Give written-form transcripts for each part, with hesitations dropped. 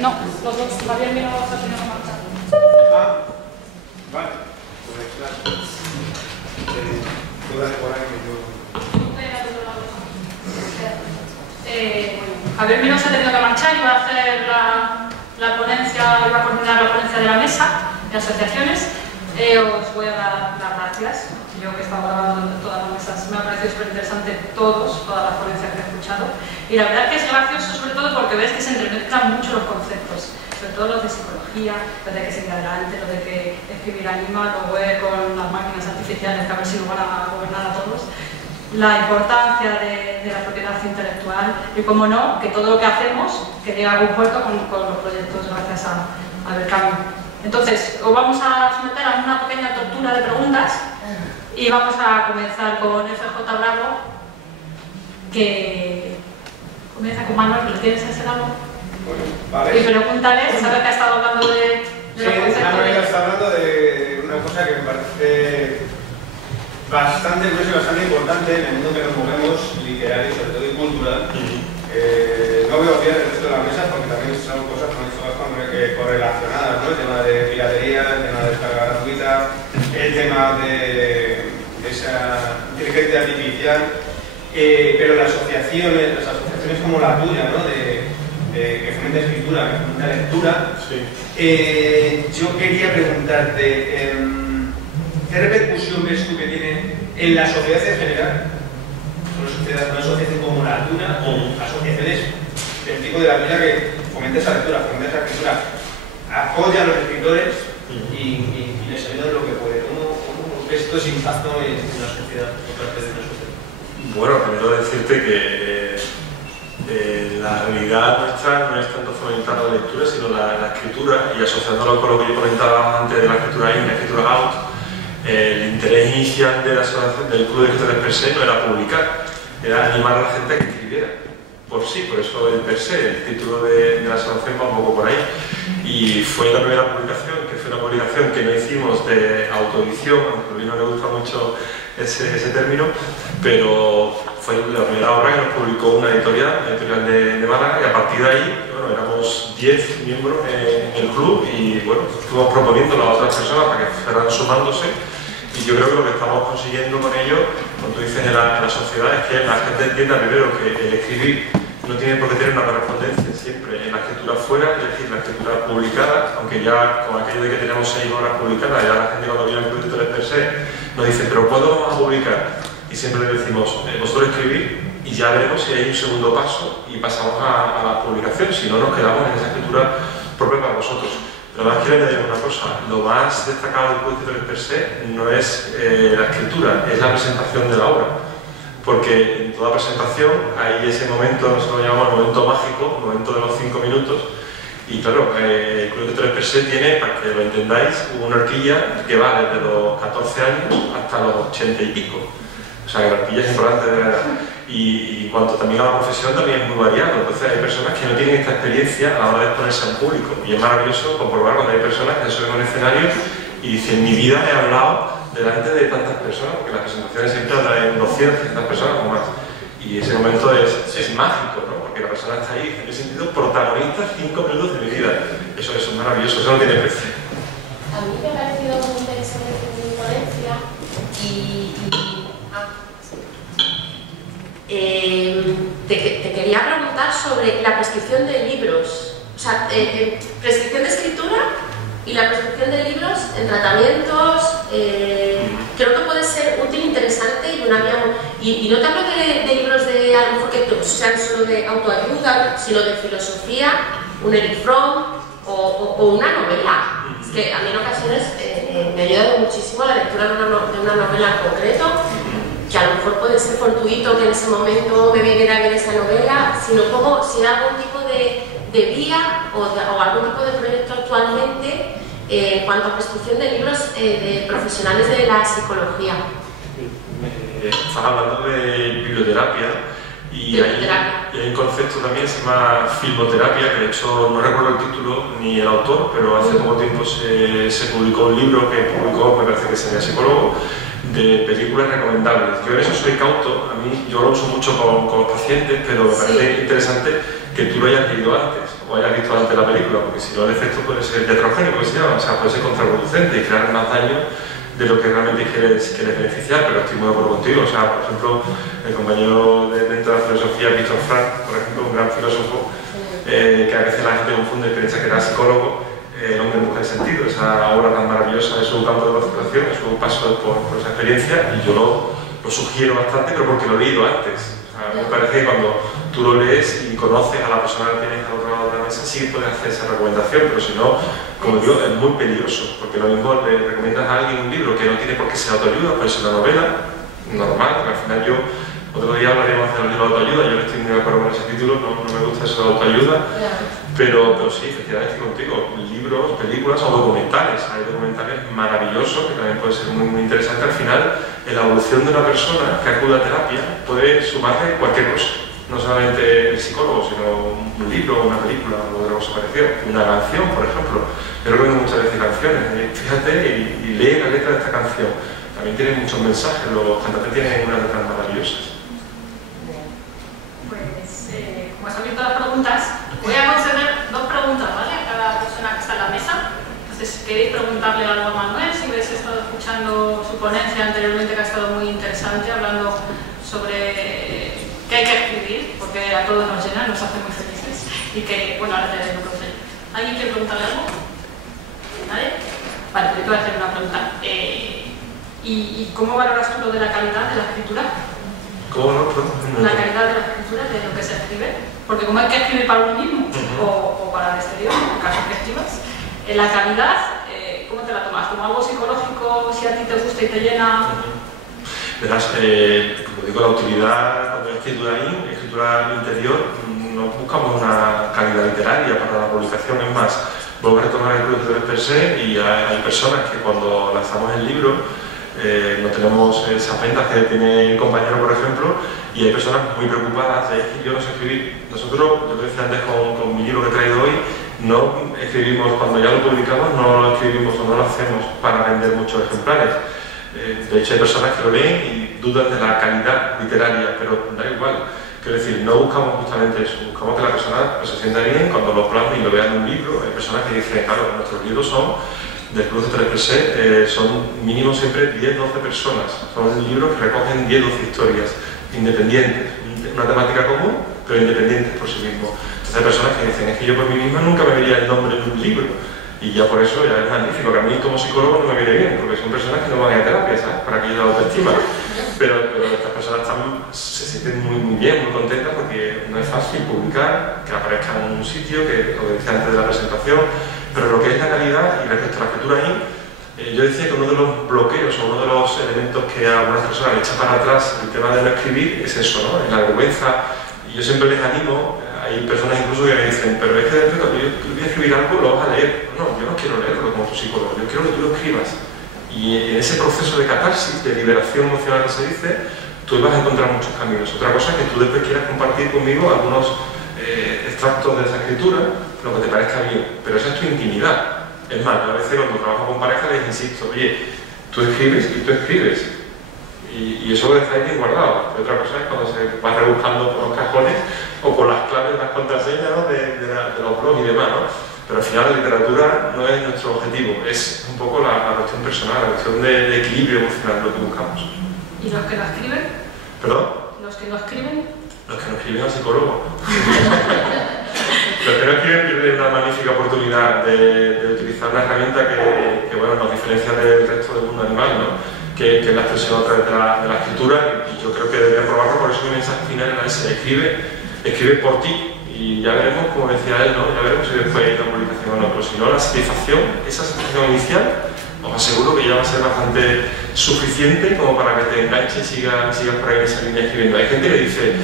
No, los dos. Javier Mina va a estar teniendo que marchar. Ah, vale. Pues claro. Todas por ahí que yo... Javier Mina se ha tenido que marchar y va a hacer la ponencia, va a coordinar la ponencia de la mesa de asociaciones. Os voy a dar las gracias. Yo que he estado grabando todas las mesas, me ha parecido súper interesante todas las ponencias que he escuchado. Y la verdad que es gracioso sobre todo porque ves que se entremezclan mucho los conceptos, sobre todo los de psicología, lo de que seguir adelante, lo de que escribir anima, luego con las máquinas artificiales que a ver si nos van a gobernar a todos. La importancia de la propiedad intelectual y, como no, que todo lo que hacemos que llegue a algún puerto con los proyectos gracias a Berkami. Entonces, os vamos a someter a una pequeña tortura de preguntas y vamos a comenzar con FJ Bravo, que comienza con Manuel, que le tienes ese lado. Bueno, vale. Y pregúntale, ¿sabes que ha estado hablando de los conceptos? Sí, Manuel está hablando de una cosa que me parece bastante curiosa y bastante importante en el mundo que nos movemos, literario, sobre todo y cultural. No voy a olvidar el resto de las mesas porque también son cosas bastante correlacionadas, ¿no? El tema de piratería, el tema de descarga gratuita, el tema de esa inteligencia artificial, pero las asociaciones como la tuya, ¿no? Que fomenta escritura, que fomenta lectura. Sí. Yo quería preguntarte, ¿qué repercusión ves tú que tiene en la sociedad en general? Una asociación como la tuya o asociaciones del tipo de la tuya que fomenta esa lectura, fomenta esa escritura, apoya a los escritores y les ayuda en lo que puede. ¿Cómo ves todo ese impacto en la sociedad, por parte de una sociedad? Bueno, primero decirte que la realidad nuestra no es tanto fomentar la lectura, sino la escritura, y asociándolo con lo que yo comentaba antes de la escritura in, la escritura out. El interés inicial de la asociación del Club de Escritores per se no era publicar, era animar a la gente a que escribiera por sí, por eso el per se, el título de la asociación va un poco por ahí. Y fue la primera publicación, que fue una publicación que no hicimos de autoedición, aunque a mí no le gusta mucho ese término, pero fue la primera obra que nos publicó una editorial, la editorial de Málaga, y a partir de ahí, bueno, éramos 10 miembros en el club y bueno, fuimos proponiendo a otras personas para que fueran sumándose. Y yo creo que lo que estamos consiguiendo con ello, como tú dices, en la sociedad, es que la gente entienda primero que el escribir no tiene por qué tener una correspondencia siempre en la escritura fuera, es decir, la escritura publicada, aunque ya con aquello de que tenemos 6 obras publicadas, ya la gente cuando viene el Club de Escritores per se nos dice, pero ¿cuándo vamos a publicar? Y siempre le decimos, vosotros escribir y ya veremos si hay un segundo paso y pasamos a la publicación, si no nos quedamos en esa escritura propia para vosotros. Pero además quiero añadir una cosa, lo más destacado del Club de Escritores per se no es la escritura, es la presentación de la obra. Porque en toda presentación hay ese momento, nosotros lo llamamos el momento mágico, el momento de los 5 minutos, y claro, el Club de Escritores per se tiene, para que lo entendáis, una horquilla que va desde los 14 años hasta los 80 y pico. O sea, que la horquilla es importante de la edad. Y en cuanto también a la profesión, también es muy variado. Entonces hay personas que no tienen esta experiencia a la hora de exponerse al público. Y es maravilloso comprobar cuando hay personas que se suben a un escenario y dicen, en mi vida he hablado delante de tantas personas, porque las presentaciones siempre traen 200, 300 personas o más. Y ese momento es mágico, ¿no? Porque la persona está ahí, en ese sentido, protagonista 5 minutos de mi vida. Eso es maravilloso, eso no tiene precio. A mí me ha parecido muy interesante tu ponencia te quería preguntar sobre la prescripción de libros. O sea, prescripción de escritura y la prescripción de libros en tratamientos, creo que puede ser útil, interesante y una vía. Y no te hablo de libros de a lo mejor que sean solo de autoayuda, sino de filosofía, un Erich Fromm o una novela. Es que a mí en ocasiones me ha ayudado muchísimo la lectura de una novela en concreto, que a lo mejor puede ser fortuito que en ese momento me viniera a ver esa novela, sino como si hay algún tipo de vía o algún tipo de proyecto actualmente en cuanto a prescripción de libros de profesionales de la psicología. Estás hablando de biblioterapia y hay un concepto también que se llama filmoterapia, que de hecho no recuerdo el título ni el autor, pero hace poco tiempo se publicó un libro que publicó, me parece que sería psicólogo, de películas recomendables. Yo en eso soy cauto corto, a mí yo lo uso mucho con los pacientes, pero me parece interesante que tú lo hayas leído antes, o hayas visto antes la película, porque si no el efecto puede ser heterogéneo, que se llama, o sea, puede ser contraproducente y crear más daño de lo que realmente quieres beneficiar, pero estoy muy de acuerdo contigo. O sea, por ejemplo, el compañero dentro de la filosofía, Víctor Frank, por ejemplo, un gran filósofo, que a veces la gente confunde y piensa que era psicólogo, El hombre busca el sentido, esa obra tan maravillosa de su campo de concentración, de su paso por esa experiencia, y yo lo sugiero bastante, pero porque lo he leído antes. O sea, me parece que cuando tú lo lees y conoces a la persona que tienes al otro lado de la mesa, sí puedes hacer esa recomendación, pero si no, como digo, es muy peligroso, porque lo mismo le recomiendas a alguien un libro que no tiene por qué ser autoayuda, puede ser una novela normal, porque al final yo, otro día hablaremos de los libros de autoayuda, yo no estoy muy de acuerdo con ese título, no me gusta eso de autoayuda, pero sí, efectivamente estoy contigo, libros, películas o documentales, hay documentales maravillosos que también pueden ser muy interesantes. Al final, en la evolución de una persona que acude a terapia puede sumarle cualquier cosa. No solamente el psicólogo, sino un libro, una película o otra cosa parecida. Una canción, por ejemplo. Yo recomiendo muchas veces canciones. Fíjate y lee la letra de esta canción. También tiene muchos mensajes, los cantantes tienen unas letras maravillosas. Pues, como has abierto las preguntas, voy a conceder 2 preguntas, ¿vale? A cada persona que está en la mesa. Entonces, si queréis preguntarle algo a Manuel, si habéis estado escuchando su ponencia anteriormente, que ha estado muy interesante, hablando sobre que hay que escribir, porque a todos nos llena, nos hace muy felices, y que, bueno, ahora te doy un consejo. ¿Alguien quiere preguntarle algo? ¿Nadie? Vale, pues yo te voy a hacer una pregunta. ¿Y cómo valoras tú lo de la calidad de la escritura? ¿Cómo no? La calidad de la escritura, de lo que se escribe, porque como hay que escribir para uno mismo o para el exterior, en caso que escribas, la calidad, ¿cómo te la tomas? ¿Como algo psicológico, si a ti te gusta y te llena? Verás, como digo, la utilidad, cuando hay escritura interior, no buscamos una calidad literaria para la publicación, es más, vuelvo a retomar el grupo de per se, y hay personas que cuando lanzamos el libro no tenemos esas ventas que tiene el compañero, por ejemplo, y hay personas muy preocupadas de que yo no sé escribir. Nosotros, yo decía antes con mi libro que he traído hoy, no escribimos, cuando ya lo publicamos, no lo escribimos o no lo hacemos para vender muchos ejemplares. De hecho, hay personas que lo leen y dudan de la calidad literaria, pero da igual. Quiero decir, no buscamos justamente eso, buscamos que la persona pues, se sienta bien cuando lo plasme y lo vea en un libro. Hay personas que dicen, claro, nuestros libros son del Club de 3%, son mínimo siempre 10-12 personas. Son libros que recogen 10-12 historias independientes, una temática común, pero independientes por sí mismos. Entonces hay personas que dicen, es que yo por mí misma nunca me vería el nombre de un libro. Y ya por eso ya es magnífico, que a mí como psicólogo no me viene bien, porque son personas que no van a ir a terapia, ¿sabes? Para que yo la autoestima. Pero estas personas se sienten muy bien, muy contentas, porque no es fácil publicar, que aparezca en un sitio, que lo decía antes de la presentación, pero lo que es la calidad y respecto a la escritura ahí, yo decía que uno de los bloqueos o uno de los elementos que a algunas personas le echa para atrás el tema de no escribir es eso, ¿no? Es la vergüenza. Y yo siempre les animo. Hay personas incluso que me dicen, pero es que después cuando yo voy a escribir algo lo vas a leer. No, yo no quiero leerlo como tu psicólogo, yo quiero que tú lo escribas. Y en ese proceso de catarsis, de liberación emocional que se dice, tú vas a encontrar muchos caminos. Otra cosa es que tú después quieras compartir conmigo algunos extractos de esa escritura, lo que te parezca bien, pero esa es tu intimidad. Es más, yo a veces cuando trabajo con pareja les insisto, oye, tú escribes y tú escribes. Y eso lo dejáis bien guardado. Pero otra cosa es cuando se va rebuscando por los cajones o por las claves, las contraseñas, ¿no? de los blogs y demás, ¿no? Pero al final la literatura no es nuestro objetivo, es un poco la cuestión personal, la cuestión de equilibrio emocional, lo que buscamos. ¿Y los que no escriben? ¿Perdón? ¿Los que no escriben? Los que no escriben al psicólogo. Los que no escriben pierden una magnífica oportunidad de utilizar una herramienta que bueno, nos diferencia del resto del mundo animal, ¿no? Que es la expresión a través de la escritura, y yo creo que deberían probarlo. Por eso mi mensaje final era ese: escribe por ti, y ya veremos, como decía él, ¿no? Ya veremos si después hay una publicación o no, pero si no, la satisfacción, esa satisfacción inicial, os aseguro que ya va a ser bastante suficiente como para que te enganches y sigas por ahí en esa línea escribiendo. Hay gente que dice,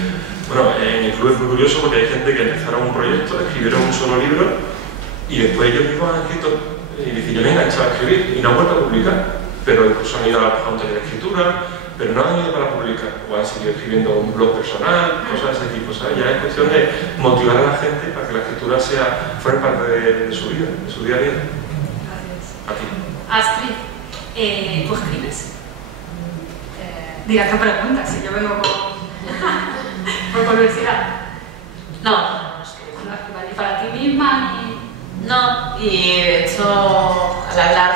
bueno, en el club es muy curioso porque hay gente que empezaron un proyecto, escribieron un solo libro y después ellos mismos han escrito y dicen, yo me he enganchado a escribir y no han vuelto a publicar. Pero incluso han ido a la fuente de escritura, pero no han ido para publicar, o han seguido escribiendo un blog personal, cosas de ese tipo, ¿sabes? Ya es cuestión de motivar a la gente para que la escritura fuera parte de su vida, de su día a día. Gracias. Aquí. Astrid, ¿tú escribes? Dirá, ¿qué preguntas? Si yo vengo por curiosidad. No Ni para ti misma, ni... No, y de hecho, al hablar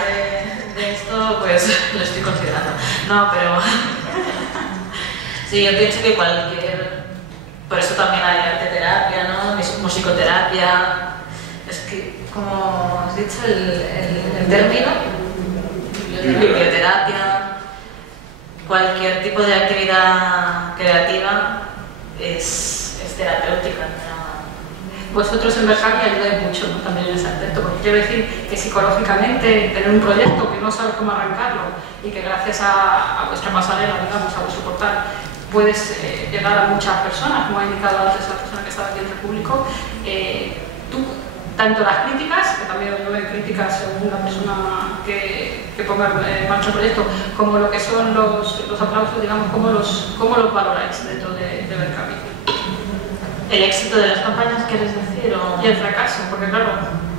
de esto, pues lo estoy considerando. No, pero... sí, yo pienso que cualquier... Por eso también hay arteterapia, ¿no? Musicoterapia... Es que, como has dicho, el término, biblioterapia, cualquier tipo de actividad creativa es terapéutica, ¿no? Vosotros en Berkami ayudáis mucho, ¿no? También en ese aspecto, porque quiero decir que psicológicamente tener un proyecto que no sabes cómo arrancarlo y que gracias a vuestra pasarela, digamos, a vuestro portal, puedes llegar a muchas personas, como ha indicado antes la persona que estaba aquí entre el público. Tú, tanto las críticas, que también yo veo críticas según la persona que ponga en marcha el proyecto, como lo que son los aplausos, digamos, ¿cómo los valoráis dentro de Berkami? ¿El éxito de las campañas quieres decir? O... Y el fracaso, porque claro,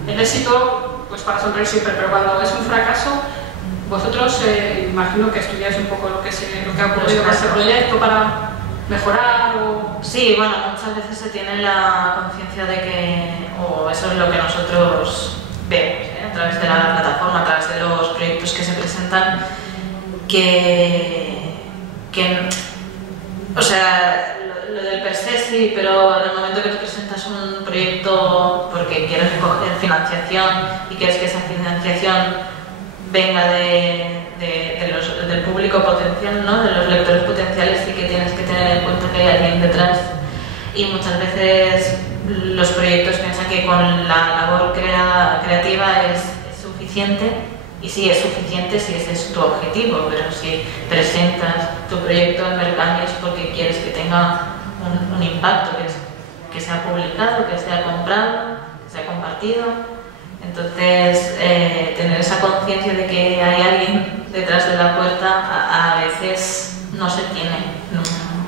el éxito, pues para sonreír siempre, pero cuando es un fracaso, vosotros imagino que estudiáis un poco lo que ha ocurrido con este proyecto para mejorar o... Sí, bueno, muchas veces se tiene la conciencia de que, o eso es lo que nosotros vemos, a través de la plataforma, a través de los proyectos que se presentan, que o sea, lo del per se sí, pero en el momento que tú presentas un proyecto porque quieres recoger financiación y quieres que esa financiación venga del público potencial, ¿no? De los lectores potenciales, sí que tienes que tener en cuenta que hay alguien detrás. Y muchas veces los proyectos piensan que con la labor creativa es suficiente, y sí es suficiente si ese es tu objetivo, pero si presentas tu proyecto en Berkami es porque quieres que tenga un impacto, que sea publicado, que sea comprado, que sea compartido. Entonces, tener esa conciencia de que hay alguien detrás de la puerta a veces no se tiene en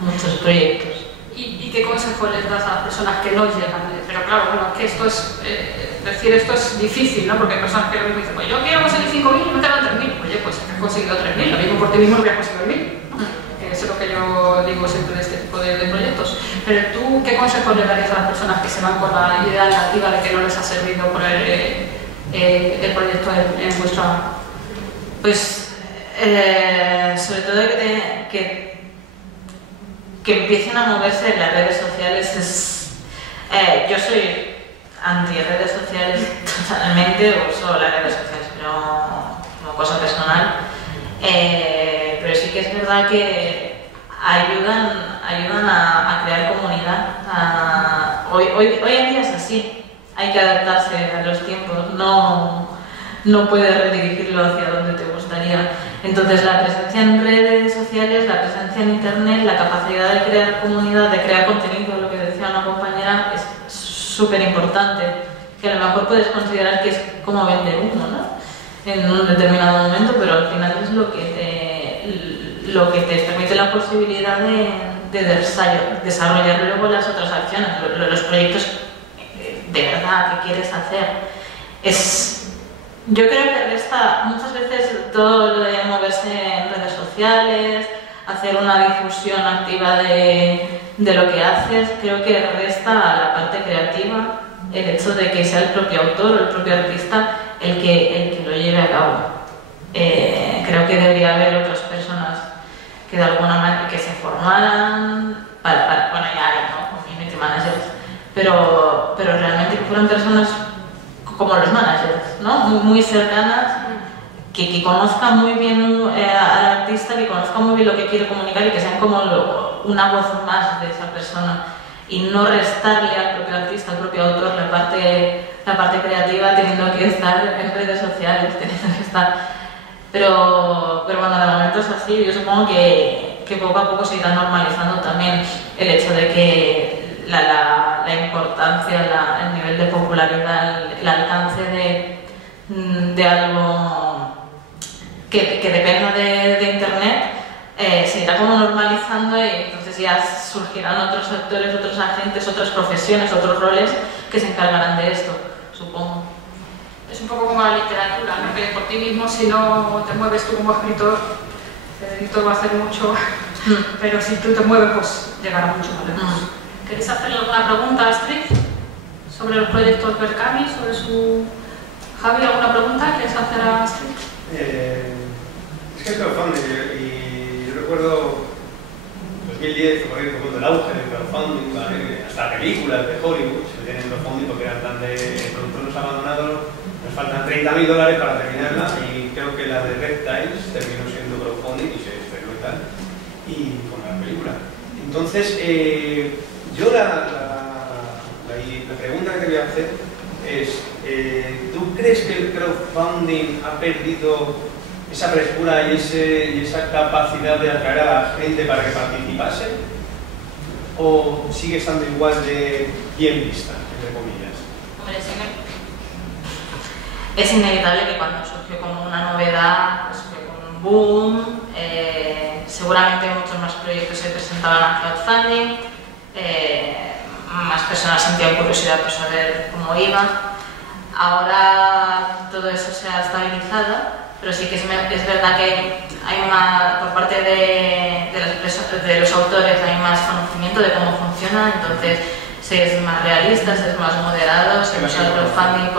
muchos proyectos. ¿Y qué consejo les das a las personas que no llegan? Pero claro, bueno, que esto es, decir esto es difícil, ¿no? Porque hay personas que lo mismo dicen, pues yo quiero conseguir 5.000 y me quedan 3.000. Oye, pues has conseguido 3.000, lo mismo por ti mismo no hubieras conseguido 1.000, ¿no? Eso es lo que yo digo siempre de este tipo de proyectos. Pero tú, ¿qué consejos le darías a las personas que se van con la idea negativa de que no les ha servido poner el proyecto en vuestra...? Pues, sobre todo que empiecen a moverse en las redes sociales. Yo soy anti-redes sociales totalmente, uso las redes sociales, pero como cosa personal. Pero sí que es verdad que ayudan a crear comunidad. Hoy en día es así, hay que adaptarse a los tiempos, no puedes redirigirlo hacia donde te gustaría. Entonces la presencia en redes sociales, la presencia en internet, la capacidad de crear comunidad, de crear contenido, lo que decía una compañera, es súper importante, que a lo mejor puedes considerar que es como vender humo, ¿no? En un determinado momento, pero al final es lo que te permite la posibilidad de desarrollar luego las otras acciones, los proyectos de verdad que quieres hacer. Yo creo que resta muchas veces todo lo de moverse en redes sociales, hacer una difusión activa de lo que haces, creo que resta a la parte creativa el hecho de que sea el propio autor o el propio artista el que lo lleve a cabo. Creo que debería haber otras personas que de alguna manera que se formaran bueno, ya hay, ¿no? Community managers, pero realmente que fueran personas como los managers, ¿no? Muy cercanas, que conozcan muy bien al artista, que conozcan muy bien lo que quiere comunicar y que sean como una voz más de esa persona y no restarle al propio artista, al propio autor, la parte creativa teniendo que estar en redes sociales, teniendo que estar... Pero bueno, de momento es así. Yo supongo que poco a poco se irá normalizando también el hecho de que la importancia, el nivel de popularidad, el alcance de algo que dependa de internet se irá como normalizando y entonces ya surgirán otros actores, otros agentes, otras profesiones, otros roles que se encargarán de esto, supongo. Es un poco como la literatura, ¿no? Que por ti mismo, si no te mueves tú como escritor, el editor va a hacer mucho pero si tú te mueves, pues llegará mucho más lejos. ¿Queréis hacerle alguna pregunta a Astrid sobre los proyectos Berkami, sobre su... Javi, ¿alguna pregunta quieres hacer a Astrid? Es que es crowdfunding y yo recuerdo 2010, por ahí, el auge del crowdfunding, ¿vale? Hasta películas de Hollywood se tienen crowdfunding porque eran plan de productores abandonados, nos faltan $30.000 para terminarla y creo que la de Reptiles terminó siendo crowdfunding y se estrenó y tal, y con la película. Entonces, yo la pregunta que te voy a hacer es, ¿tú crees que el crowdfunding ha perdido esa frescura y esa capacidad de atraer a la gente para que participase? ¿O sigue estando igual de bien vista, entre comillas? Hombre, es inevitable que cuando surgió como una novedad, pues fue como un boom, seguramente muchos más proyectos se presentaban a crowdfunding, más personas sentían curiosidad por saber cómo iba. Ahora todo eso se ha estabilizado, pero sí que es verdad que hay más, por parte de los autores, hay más conocimiento de cómo funciona, entonces se es más realista, se es más moderado, se usa el crowdfunding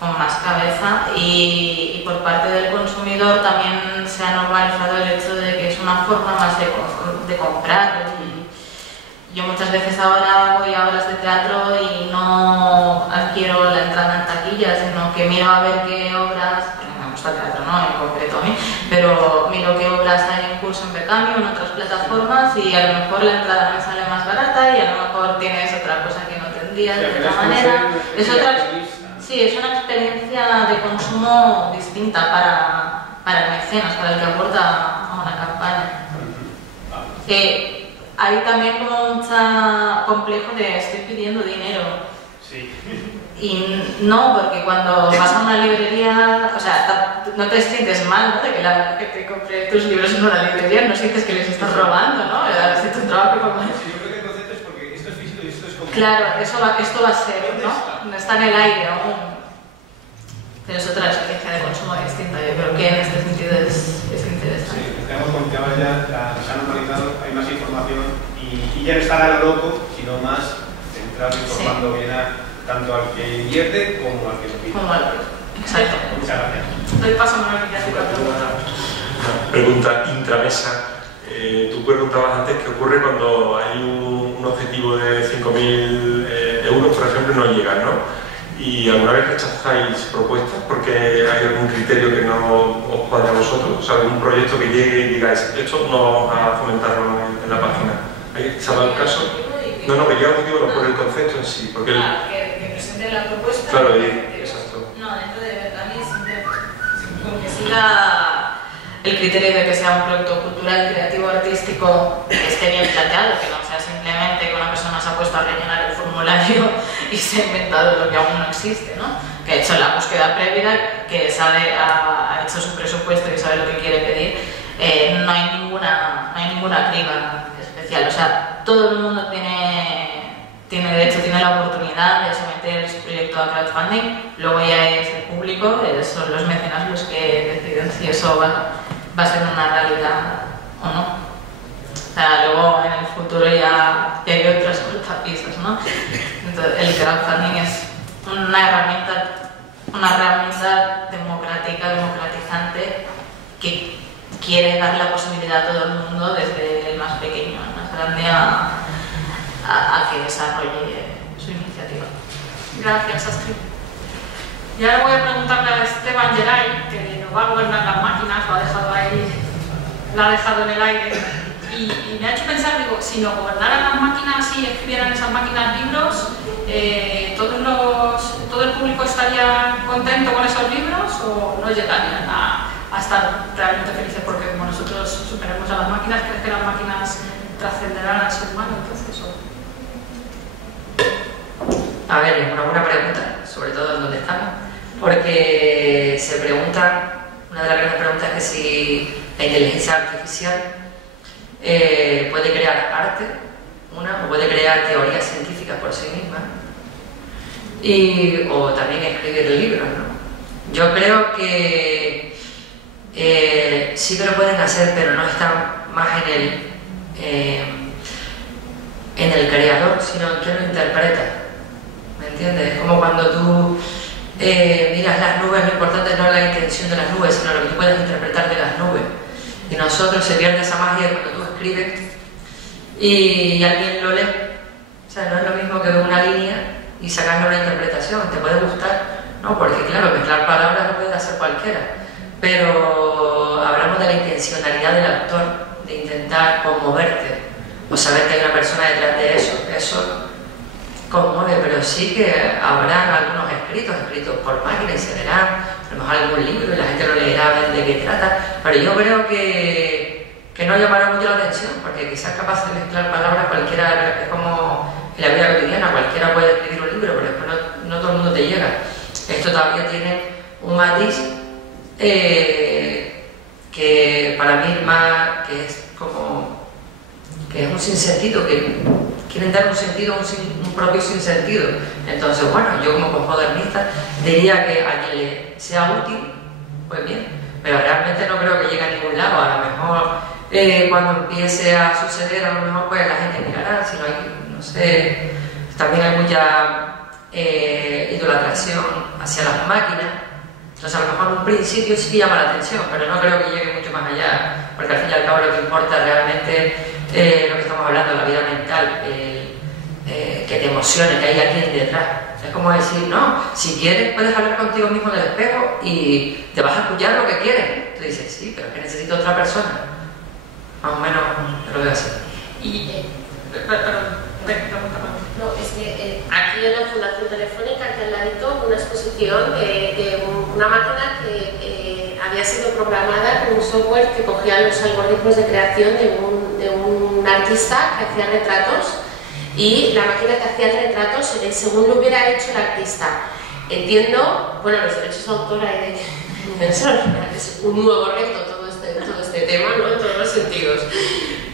con más cabeza y por parte del consumidor también se ha normalizado el hecho de que es una forma más de comprar. Y yo muchas veces ahora voy a obras de teatro y no adquiero la entrada en taquilla, sino que miro a ver qué obras, porque me gusta el teatro, ¿no? En concreto a mí, pero miro qué obras hay en curso en Berkami o en otras plataformas y a lo mejor la entrada me sale más barata y a lo mejor tienes otra cosa que no tendrías de otra manera. Sí, es una experiencia de consumo distinta para el mecenas, para el que aporta a una campaña. Hay también como un complejo de estoy pidiendo dinero. Sí. Y no, porque cuando vas a una librería, o sea, no te sientes mal, ¿no? De que la gente te compre tus libros en una librería, no sientes que les estás robando, ¿no? Es tu trabajo como... Sí, yo creo que el concepto es porque esto es físico y esto es como... Claro, esto va a ser, ¿no? No está en el aire aún. Pero es otra experiencia de consumo distinta, yo creo que en este sentido es interesante. Sí, hemos comentado ya, se ha normalizado, hay más información y ya no estará a lo loco, sino más centrado informando bien tanto al que invierte como al que lo pide. Como al exacto. Muchas gracias. Doy paso a Manuel que hace la pregunta. Pregunta intramesa. Tú preguntabas antes qué ocurre cuando hay un objetivo de 5.000 euros, por ejemplo, y no llegan, ¿no? ¿Y alguna vez rechazáis propuestas porque hay algún criterio que no os cuadra a vosotros? O sea, algún proyecto que llegue y digáis, esto no vamos a fomentarlo en la página. ¿Se ha dado el caso? No, que llega un objetivo por el concepto en sí. Porque que presente la propuesta. Claro, exacto. No, dentro de Berkami siempre con que siga el criterio de que sea un producto cultural, creativo, artístico, que esté bien planteado, que no sea simplemente que una persona se ha puesto a rellenar el formulario y se ha inventado lo que aún no existe, ¿no? Que ha hecho la búsqueda previa, que ha hecho su presupuesto y sabe lo que quiere pedir. No hay ninguna criba especial, o sea, todo el mundo de hecho tiene la oportunidad de someter su proyecto a crowdfunding, luego ya es el público, son los mecenas los que deciden si eso va a ser una realidad o no. O sea, luego en el futuro ya hay otras cortapisas, ¿no? Entonces, el crowdfunding es una herramienta democrática, democratizante, que quiere dar la posibilidad a todo el mundo, desde el más pequeño al más grande, a que desarrolle su iniciativa. Gracias, Astrid. Y ahora voy a preguntarle a Esteban Geray, que nos va a gobernar las máquinas, la ha dejado en el aire. Y me ha hecho pensar, digo, si nos gobernaran las máquinas y escribieran esas máquinas libros, ¿todo el público estaría contento con esos libros o no llegarían a estar realmente felices porque como nosotros superemos a las máquinas? ¿Crees que las máquinas trascenderán al ser humano entonces? A ver, es una buena pregunta, sobre todo en dónde estamos, porque se pregunta, una de las grandes preguntas es que si la inteligencia artificial puede crear arte, o puede crear teorías científicas por sí misma, o también escribir libros, ¿no? Yo creo que sí que lo pueden hacer, pero no están más en el creador, sino en quien lo interpreta. ¿Me entiendes? Es como cuando tú miras las nubes, lo importante no es la intención de las nubes, sino lo que tú puedes interpretar de las nubes. Y nosotros se pierde esa magia cuando tú escribes y alguien lo lee. O sea, no es lo mismo que ver una línea y sacarle una interpretación. Te puede gustar, ¿no? Porque claro, mezclar palabras lo puede hacer cualquiera. Pero hablamos de la intencionalidad del actor, de intentar conmoverte o saber que hay una persona detrás de eso. Eso conmueve, pero sí que habrán algunos escritos por máquina y se leerán, a lo mejor algún libro y la gente lo leerá a ver de qué trata, pero yo creo que no llamará mucho la atención, porque quizás capaz de mezclar palabras cualquiera, es como en la vida cotidiana, cualquiera puede escribir un libro, pero después no todo el mundo te llega. Esto todavía tiene un matiz que para mí es más, que es como, que es un sinsentido, que quieren dar un sentido, un propio sinsentido. Entonces, bueno, yo como posmodernista diría que a quien le sea útil, pues bien, pero realmente no creo que llegue a ningún lado. A lo mejor cuando empiece a suceder, a lo mejor pues la gente mirará, si no hay, no sé, también hay mucha idolatración hacia las máquinas. Entonces a lo mejor en un principio sí llama la atención, pero no creo que llegue mucho más allá, porque al fin y al cabo lo que importa realmente lo que estamos hablando, la vida mental, que te emocione, que hay alguien detrás. Es como decir, no, si quieres puedes hablar contigo mismo en el espejo y te vas a escuchar lo que quieres. Tú dices, sí, pero es que necesito otra persona. Más o menos lo veo así. Y, pregunta. no, es que aquí en la Fundación Telefónica, aquí al ladito, una exposición de una máquina que había sido programada con un software que cogía los algoritmos de creación de un artista que hacía retratos, y la máquina que hacía retratos según lo hubiera hecho el artista. Entiendo, bueno, los derechos de autor es un nuevo reto todo este tema, ¿no? En todos los sentidos.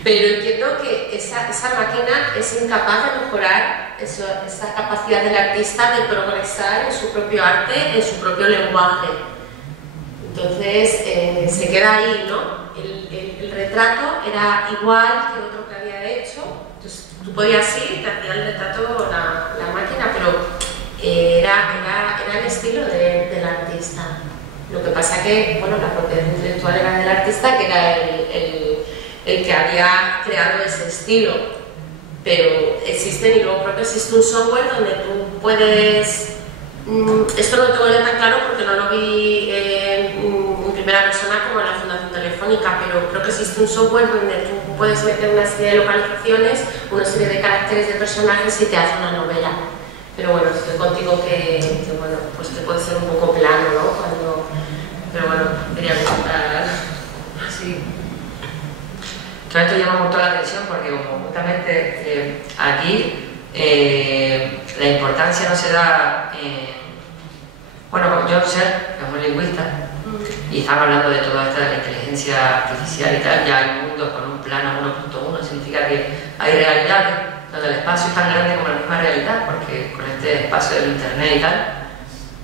Pero entiendo que esa máquina es incapaz de mejorar esa capacidad del artista de progresar en su propio arte, en su propio lenguaje. Entonces se queda ahí, ¿no? El retrato era igual que otro que había hecho. Entonces tú podías ir, te hacía el retrato la máquina, pero era el estilo del artista. Lo que pasa que, bueno, la propiedad intelectual era del artista, que era el que había creado ese estilo, pero existen, y luego creo que existe un software donde tú puedes, esto no tengo yo tan claro porque no lo vi en primera persona como en la Fundación Telefónica, pero creo que existe un software donde tú puedes meter una serie de localizaciones, una serie de caracteres de personajes y te hace una novela. Pero bueno, estoy contigo que bueno, pues te puede ser un poco plano, ¿no? Pero bueno, quería preguntar así. Todo esto llama mucho la atención porque como justamente aquí la importancia no se da bueno, John Searle, que es un lingüista, y estaba hablando de toda esta de la inteligencia artificial y tal, ya hay mundos con un plano 1.1, significa que hay realidades donde el espacio es tan grande como la misma realidad, porque con este espacio del internet y tal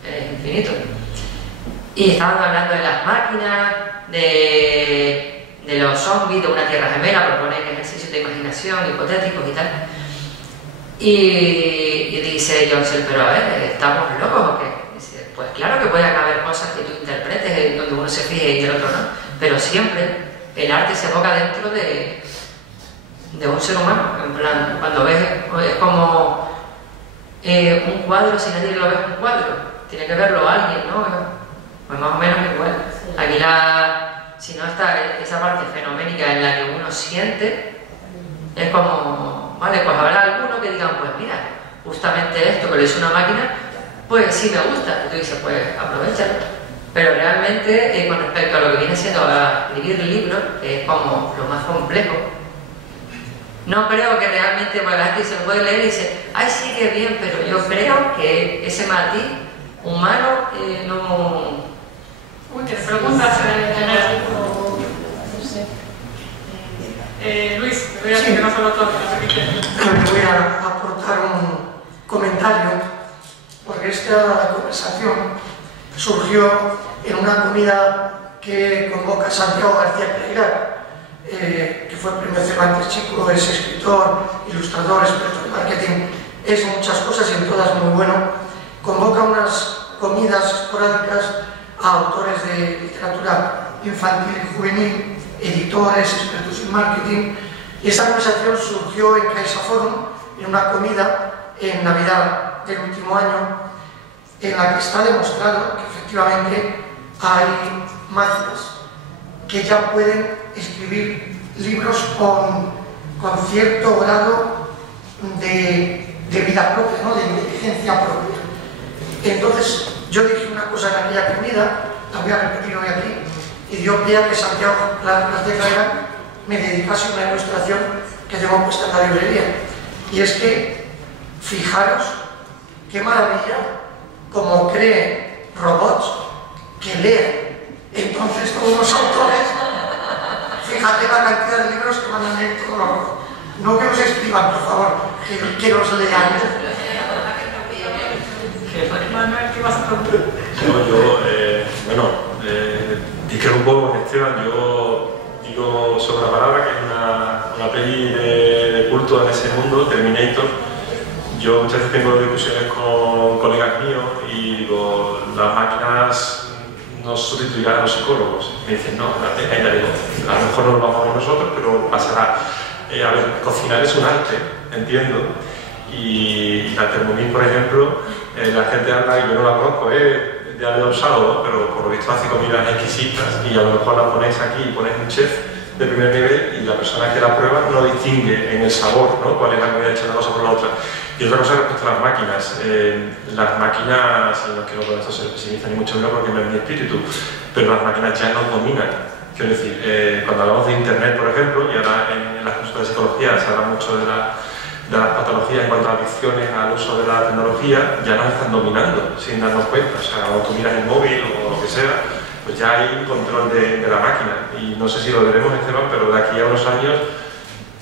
es infinito. Y estaban hablando de las máquinas, de los zombies, de una tierra gemela, proponen ejercicios de imaginación hipotéticos y tal. Y dice John Searle, pero a ver, ¿estamos locos o qué? Dice, pues claro que pueden haber cosas que tú interpretes donde uno se fije y el otro no, pero siempre el arte se evoca dentro de un ser humano. En plan, cuando ves, es como un cuadro, si nadie lo ve es un cuadro, tiene que verlo alguien, ¿no? Pues más o menos igual. Aquí si no está esa parte fenoménica en la que uno siente, es como, vale, pues habrá alguno que digan, pues mira, justamente esto que lo hizo una máquina, pues sí me gusta. Y tú dices, pues aprovechalo. Pero realmente, con respecto a lo que viene siendo a escribir libros, que es como lo más complejo, no creo que realmente, bueno, la gente se lo puede leer y dice, ay, sí, que bien, pero yo creo que ese matiz humano no... Uy, que preguntas Luis, te voy a decir que no solo todo, voy a aportar un comentario, porque esta conversación surgió en una comida que convoca Santiago García Pereira, que fue premio Cervantes Chico, es escritor, ilustrador, experto en marketing, es muchas cosas y en todas muy bueno. Convoca unas comidas esporádicas a autores de literatura infantil y juvenil, editores, expertos en marketing, y esta conversación surgió en CaixaForum, en una comida en Navidad del último año, en la que está demostrado que efectivamente hay máquinas que ya pueden escribir libros con cierto grado de vida propia, ¿no? De inteligencia propia. Entonces, yo dije una cosa en aquella comida, la voy a repetir hoy aquí, y dio pie a que Santiago García Pereira me dedicase una ilustración que tengo puesta en la librería. Y es que, fijaros qué maravilla como creen robots que leen. Entonces, todos los autores, fíjate la cantidad de libros que van a leer todos los robots. No que los escriban, por favor, que los lean. Manuel, ¿qué vas a preguntar? Discrepo un poco con Esteban. Yo digo sobre la palabra, que es una peli de culto en ese mundo, Terminator. Yo muchas veces tengo discusiones con colegas míos y digo, las máquinas no sustituirán a los psicólogos. Me dicen, no, a lo mejor no lo vamos a ver nosotros, pero pasará. A ver, cocinar es un arte, entiendo. Y la Thermomix, por ejemplo, la gente habla, y yo no la conozco, ya lo he usado, ¿no? Pero por lo visto hace comidas exquisitas y a lo mejor la ponéis aquí y ponéis un chef de primer nivel y la persona que la prueba no distingue en el sabor, ¿no? Cuál es la comida hecha una cosa por la otra. Y otra cosa respecto a las máquinas. Las máquinas, y no quiero con esto ser pesimista ni mucho menos porque no es mi espíritu, pero las máquinas ya nos dominan. Quiero decir, cuando hablamos de internet, por ejemplo, y ahora en las consultas de psicología se habla mucho de las patologías en cuanto a adicciones al uso de la tecnología, ya nos están dominando sin darnos cuenta. O sea, cuando tú miras el móvil o lo que sea, pues ya hay un control de la máquina. Y no sé si lo veremos, Esteban, pero de aquí a unos años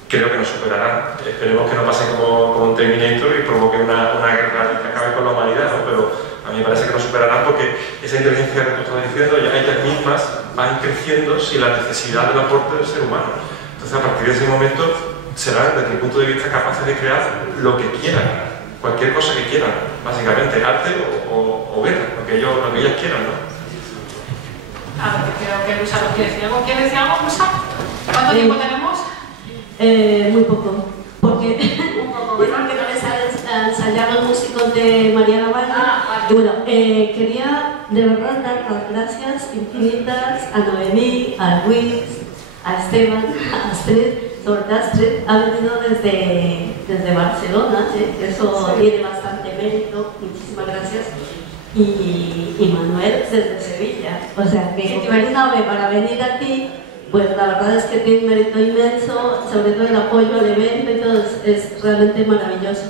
creo que nos superarán. Esperemos que no pase como un Terminator y provoque una guerra que acabe con la humanidad, ¿no? Pero a mí me parece que nos superarán porque esa inteligencia que tú estás diciendo, ya ellas mismas van creciendo sin la necesidad del aporte del ser humano. Entonces, a partir de ese momento, serán, desde mi punto de vista, capaces de crear lo que quieran, cualquier cosa que quieran, básicamente, arte o guerra, lo que ellas quieran, ¿no? Creo que Luisa lo quiere decir algo. ¿Quieres decir algo, Luisa? ¿Cuánto tiempo tenemos? Muy poco, porque porque no les han ensayado los músicos de María Lavalle. Vale. Y bueno, quería de verdad dar las gracias infinitas a Noemí, a Luis, a Esteban, a Astrid. Sobre todo Astrid ha venido desde Barcelona, eso tiene bastante mérito, muchísimas gracias. Y Manuel desde Sevilla, o sea que coger una ave para venir aquí, pues la verdad es que tiene un mérito inmenso, sobre todo el apoyo al evento y todo es realmente maravilloso.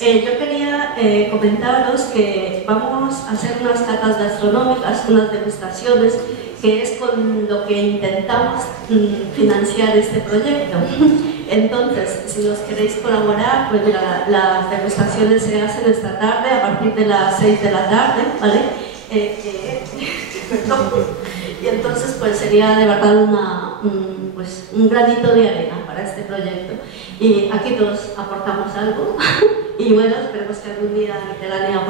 Yo quería comentaros que vamos a hacer unas catas gastronómicas, unas degustaciones, que es con lo que intentamos financiar este proyecto. Entonces, si nos queréis colaborar, pues mira, las degustaciones se hacen esta tarde a partir de las 6 de la tarde, ¿vale? Y entonces pues sería de verdad un granito de arena para este proyecto. Y aquí todos aportamos algo y bueno, esperemos que algún día Literania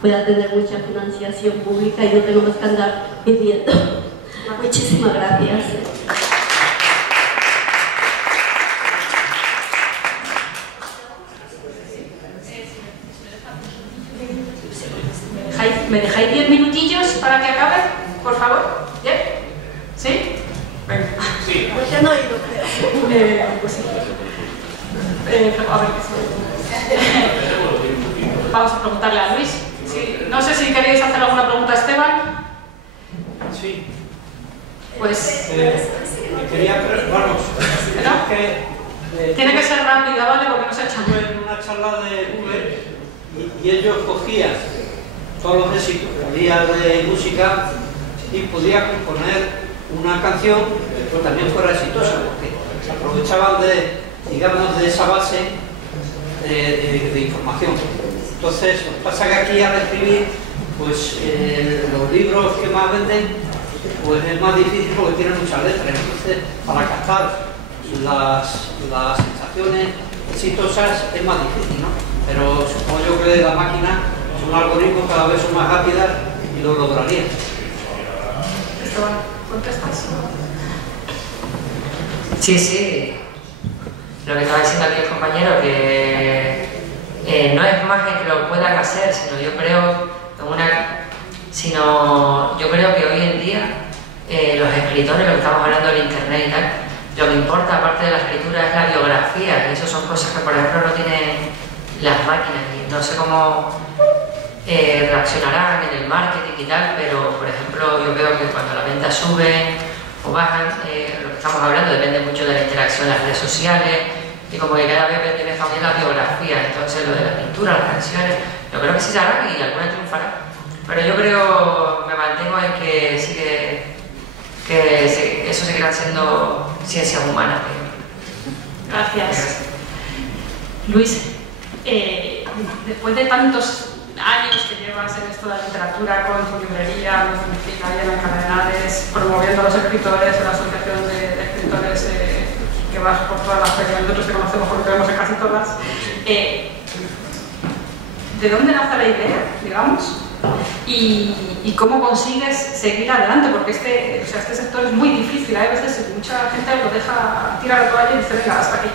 pueda tener mucha financiación pública y no tengamos que andar pidiendo. Muchísimas gracias. ¿Me dejáis 10 minutillos para que acabe, por favor? ¿Bien? ¿Sí? Venga. Sí. Pues ya no he ido, creo. Pues sí. A ver, vamos a preguntarle a Luis. Sí. No sé si queréis hacer alguna pregunta a Esteban. Sí. Pues... quería... Vamos. Tiene que ser rápida, ¿vale? Porque no se echan. Estuve en una charla de Uber y ellos cogían todos los éxitos que había de música y podía componer una canción que también fuera exitosa, porque se aprovechaban de esa base de información. Entonces, lo que pasa que aquí al escribir, pues los libros que más venden pues es más difícil porque tiene muchas letras. Entonces, para captar las sensaciones exitosas es más difícil, ¿no? Pero supongo yo que la máquina, son algoritmos cada vez son más rápidas y lo lograría. Esteban, ¿contestas? Sí, sí. Lo que estaba diciendo aquí el compañero, que no es magia que lo puedan hacer, sino yo creo que hoy en día los escritores, lo que estamos hablando del internet y tal, lo que importa aparte de la escritura es la biografía, y eso son cosas que por ejemplo no tienen las máquinas, y no sé cómo reaccionarán en el marketing y tal, pero por ejemplo yo veo que cuando las ventas suben o bajan, lo que estamos hablando depende mucho de la interacción en las redes sociales, y como que cada vez tienes también la biografía. Entonces lo de la pintura, las canciones, yo creo que sí se hará y alguna triunfará, pero yo creo, me mantengo en que eso seguirá siendo ciencias humanas. Gracias. Luis, después de tantos años que llevas en esto de la literatura, con tu librería, en Oficina y en Encadenares, promoviendo a los escritores, en la asociación de escritores que vas por todas las ferias, nosotros te conocemos porque vemos en casi todas, ¿de dónde nace la idea, digamos? Y cómo consigues seguir adelante, porque este sector es muy difícil, hay veces mucha gente lo deja tirar la toalla y dice, venga, hasta aquí.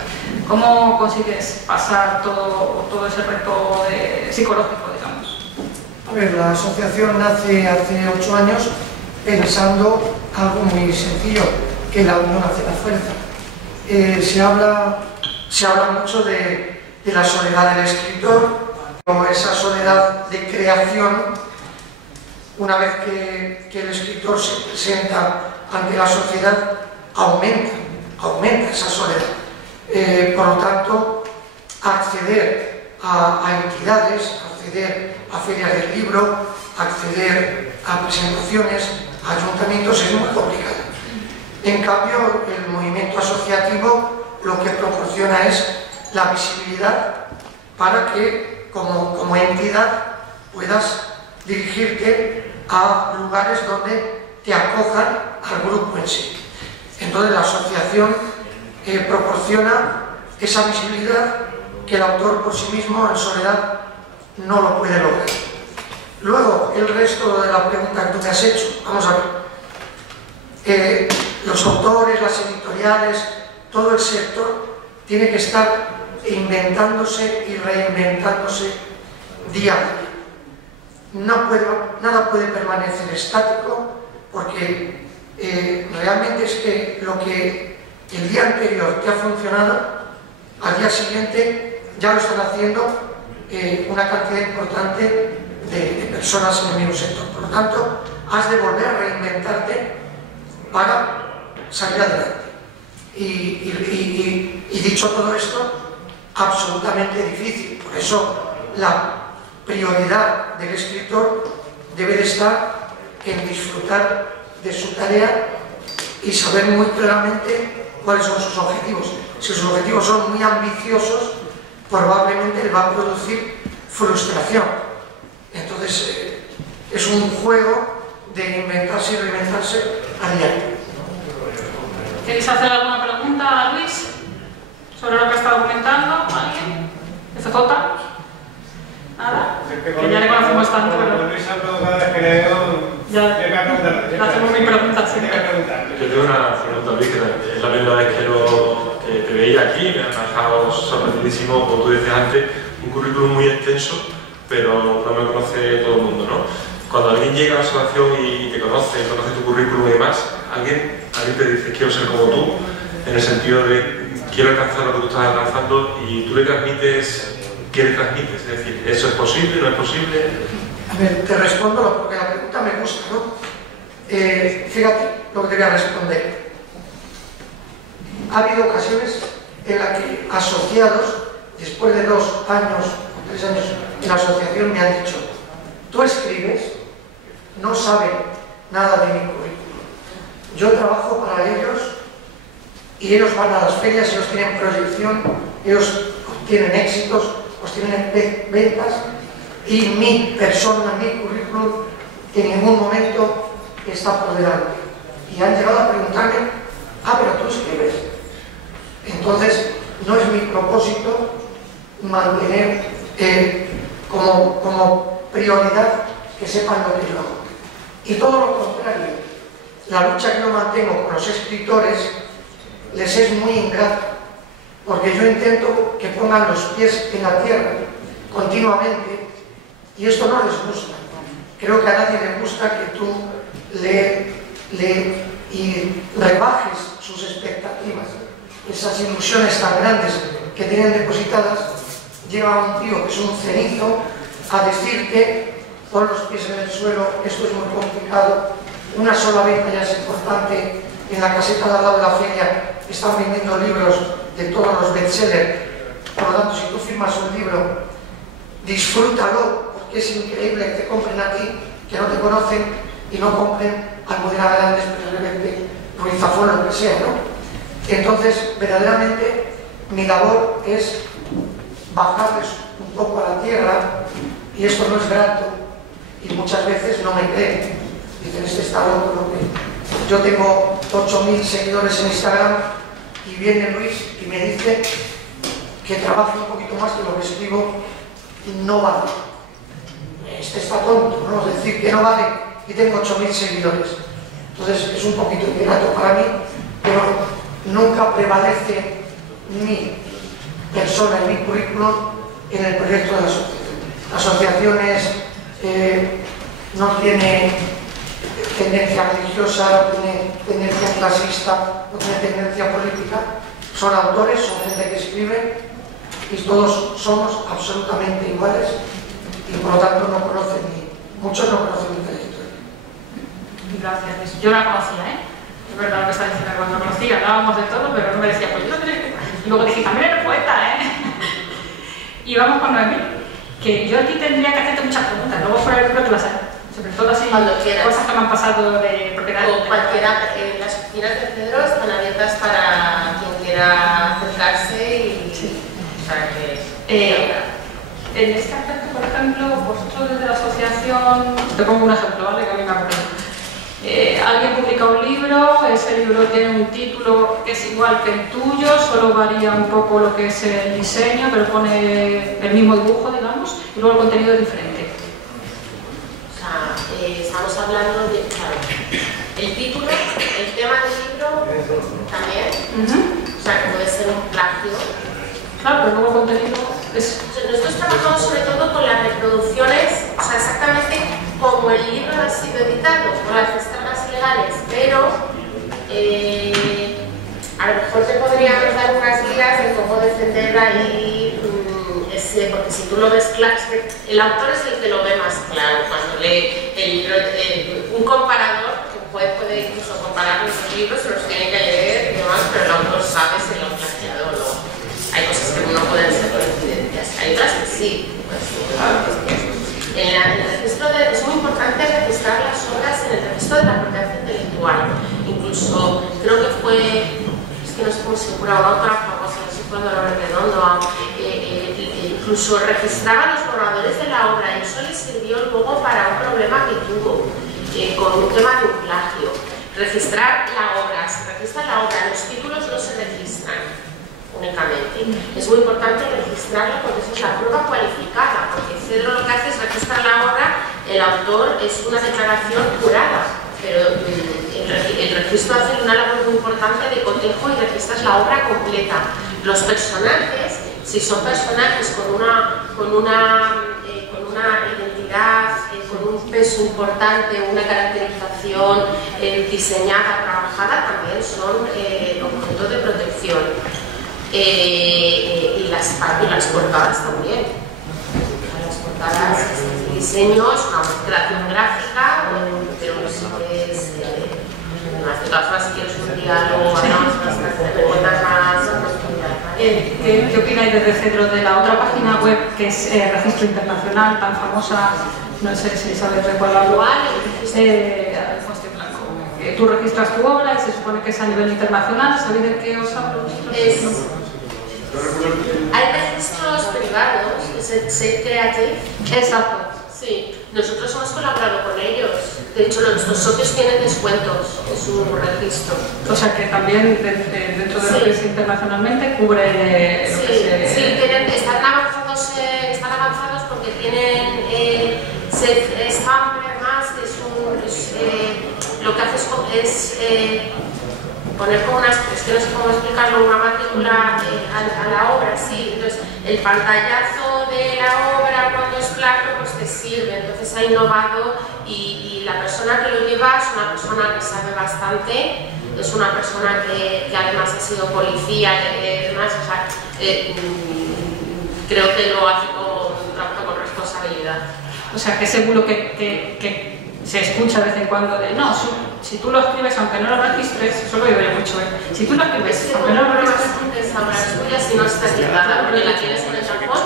¿Cómo consigues pasar todo ese reto psicológico, digamos? A ver, la asociación nace hace 8 años pensando algo muy sencillo, que la unión hace la fuerza. Se habla mucho de la soledad del escritor, o esa soledad de creación. Una vez que el escritor se presenta ante la sociedad, aumenta esa soledad. Por lo tanto, acceder a entidades, acceder a ferias del libro, acceder a presentaciones, a ayuntamientos es muy complicado. En cambio, el movimiento asociativo lo que proporciona es la visibilidad para que como entidad puedas dirigirte a lugares donde te acojan al grupo en sí. Entonces la asociación proporciona esa visibilidad que el autor por sí mismo en soledad no lo puede lograr. Luego, el resto de la pregunta que tú me has hecho, vamos a ver. Los autores, las editoriales, todo el sector tiene que estar inventándose y reinventándose día a día. Nada puede permanecer estático, porque realmente es que lo que el día anterior te ha funcionado, al día siguiente ya lo están haciendo una cantidad importante de personas en el mismo sector. Por lo tanto, has de volver a reinventarte para salir adelante. Y dicho todo esto, absolutamente difícil. Por eso la prioridad del escritor debe de estar en disfrutar de su tarea y saber muy claramente cuáles son sus objetivos. Si sus objetivos son muy ambiciosos, probablemente le va a producir frustración. Entonces, es un juego de inventarse y reinventarse a diario. ¿Queréis hacer alguna pregunta a Luis sobre lo que ha estado comentando? ¿Alguien? ¿FJ? ¿Nada? Que ya le conocemos bastante, pero... Luis hablo cada vez que le veo... Ya, le hacemos mi pregunta siempre. Yo tengo una pregunta, Luis, que es la primera vez que te veía aquí, me ha dejado sorprendidísimo, como tú decías antes, un currículum muy extenso, pero no me conoce todo el mundo, ¿no? Cuando alguien llega a la asociación y te conoce tu currículum y demás, alguien te dice, quiero ser como tú, en el sentido de, quiero alcanzar lo que tú estás alcanzando, y tú le transmites, ¿qué le transmites? Es decir, ¿eso es posible, no es posible? A ver, te respondo porque la pregunta me gusta, ¿no? Fíjate lo que te voy a responder. Ha habido ocasiones en las que asociados, después de 2 años o 3 años en la asociación, me han dicho, tú escribes, no saben nada de mi currículum. Yo trabajo para ellos y ellos van a las ferias, ellos tienen proyección, ellos obtienen éxitos, obtienen ventas, y mi persona, mi currículum, en ningún momento está por delante. y han llegado a preguntarme, pero tú escribes. Entonces, no es mi propósito mantener como prioridad que sepan lo que yo hago. Y todo lo contrario, la lucha que yo mantengo con los escritores les es muy ingrata, porque yo intento que pongan los pies en la tierra continuamente y esto no les gusta. Creo que a nadie le gusta que tú y rebajes sus expectativas, esas ilusiones tan grandes que tienen depositadas. Llega un tío que es un cenizo a decirte: pon los pies en el suelo, esto es muy complicado, una sola venta ya es importante, en la caseta de al lado de la feria están vendiendo libros de todos los bestsellers, por lo tanto, si tú firmas un libro, disfrútalo, porque es increíble que te compren a ti, que no te conocen, y no compren al Modena Grandes, precisamente Ruiz Zafón, lo que sea, ¿no? Entonces, verdaderamente, mi labor es bajarles un poco a la tierra, y esto no es grato, y muchas veces no me creen. Dicen, este está loco, ¿no? Yo tengo 8.000 seguidores en Instagram, y viene Luis y me dice que trabaje un poquito más, que lo que escribo no vale. Este está tonto, ¿no? Es decir, que no vale, y tengo 8.000 seguidores. Entonces es un poquito ingrato para mí, pero nunca prevalece mi persona y mi currículum en el proyecto de la asociación. La asociación no tiene tendencia religiosa, no tiene tendencia clasista, no tiene tendencia política. Son autores, son gente que escribe, y todos somos absolutamente iguales, y por lo tanto muchos no conocen mi trayectoria. Gracias. Yo no la conocía, ¿eh? Es verdad lo que está diciendo, cuando la conocía hablábamos de todo, pero no me decía, pues yo no tenía que... Y luego dije, también eres poeta, ¿eh? Y vamos con Noemí, que yo a ti tendría que hacerte muchas preguntas, luego fuera del libro te las haré. Sobre todo así, cosas que me han pasado de propiedad. O cualquiera, las oficinas de Cedro están abiertas para quien quiera acercarse y... Sí. O sea que... En este aspecto, por ejemplo, vosotros desde la asociación, te pongo un ejemplo, ¿vale? Que a mí me acuerdo. Alguien publica un libro, ese libro tiene un título que es igual que el tuyo, solo varía un poco lo que es el diseño, pero pone el mismo dibujo, digamos, y luego el contenido es diferente. O sea, estamos hablando de, claro, el título, el tema del libro también, o sea, que puede ser un plagio. Claro, pero luego el contenido es... Nosotros trabajamos sobre todo con las reproducciones, o sea, exactamente como el libro ha sido editado, con las estampas legales, pero a lo mejor te podríamos dar unas guías de cómo defender ahí porque si tú lo ves claro, es que el autor es el que lo ve más claro cuando lee el libro. Un comparador, un juez puede incluso comparar los libros, se los tiene que leer y demás, pero el autor sabe si lo ha plagiado o no. Hay cosas que no pueden ser coincidencias, hay otras que sí. En el registro es muy importante registrar las obras en el registro de la propiedad intelectual. Incluso creo que fue, es que no sé cómo se llama, una otra famosa, no sé cuándo era Redondo, incluso registraba los borradores de la obra, y eso le sirvió luego para un problema que tuvo con un tema de un plagio. Registrar la obra, se registra la obra, los títulos no se registran únicamente. Es muy importante registrarlo porque eso es la prueba cualificada, porque Cedro lo que hace es registrar la obra, el autor es una declaración jurada, pero el registro hace una labor muy importante de cotejo y registras la obra completa. Los personajes, si son personajes con una identidad, con un peso importante, una caracterización diseñada, trabajada, también son objeto de protección. Y las portadas también. Las portadas, el diseño es una creación gráfica, pero no es... de todas formas, si quieres un diálogo, me cuentas más. ¿Qué opináis desde Cedro de la otra página web que es Registro Internacional, tan famosa? No sé si sabes de cuál hablo. Tú registras tu obra y se supone que es a nivel internacional. ¿Sabéis de qué os hablo? Hay registros privados, es Creative. Exacto. Sí. nosotros hemos colaborado con ellos. De hecho, nuestros socios tienen descuentos en su registro. O sea que también dentro de lo que es internacionalmente cubre lo que se... Sí, están avanzados porque tienen Stamper más, que lo que hace es poner como unas, es que no sé cómo explicarlo, una matrícula a la obra, sí. Entonces, el pantallazo de la obra cuando es plano, pues te sirve. Entonces, ha innovado y la persona que lo lleva es una persona que sabe bastante, es una persona que además ha sido policía y demás, o sea, creo que lo hace con responsabilidad. O sea que seguro que se escucha de vez en cuando de no, si tú lo escribes aunque no lo registres, eso lo digo yo mucho, si tú lo escribes aunque no lo registres, obras tuyas si no está editada, porque la tienes en el Japón,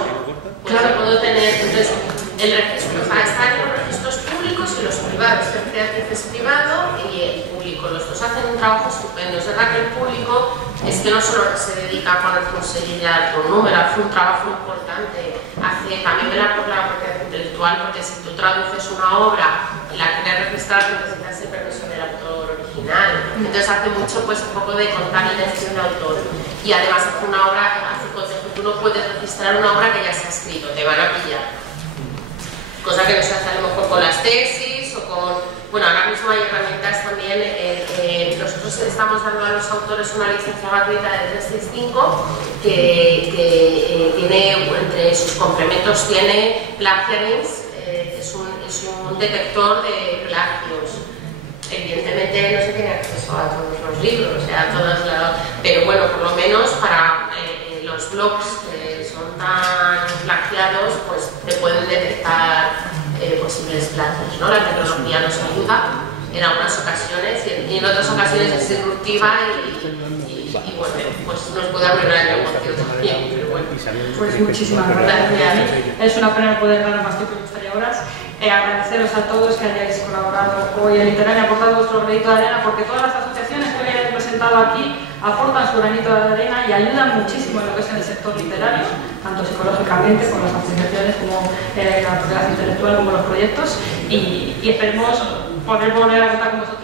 pues claro, puedo tener, entonces el registro, o sea, está en los registros públicos y los privados, el CACIF es privado y el público, los dos hacen un trabajo estupendo. Es verdad que el público es que no solo se dedica a poner un sello y un número, hace un trabajo importante, también velar por la propiedad intelectual, porque si tú traduces una obra y la quieres registrar necesitas el permiso del autor original, entonces hace mucho pues un poco de contar la dirección del autor y además hace una obra, tú no puedes registrar una obra que ya se ha escrito, te van a pillar, cosa que no se hace a lo mejor con las tesis o con... Bueno, ahora mismo hay herramientas también, nosotros estamos dando a los autores una licencia gratuita de 365 que tiene, entre sus complementos tiene Plagiaries, es un detector de plagios. Evidentemente no se tiene acceso a todos los libros, pero bueno, por lo menos para los blogs que son tan plagiados, pues te pueden detectar posibles plagios, ¿no? La tecnología nos ayuda en algunas ocasiones y en otras ocasiones es disruptiva y bueno, pues nos puede abrir el negocio también, pero bueno. Pues muchísimas gracias. Es una pena poder dar más tiempo, me gustaría horas. Agradeceros a todos que hayáis colaborado hoy en Literalia, aportado vuestro granito de arena, porque todas las asociaciones que hayáis presentado aquí aportan su granito de arena y ayudan muchísimo en lo que es el sector literario, tanto psicológicamente como las asociaciones, como la propiedad intelectual, como los proyectos, y esperemos poder volver a contar con vosotros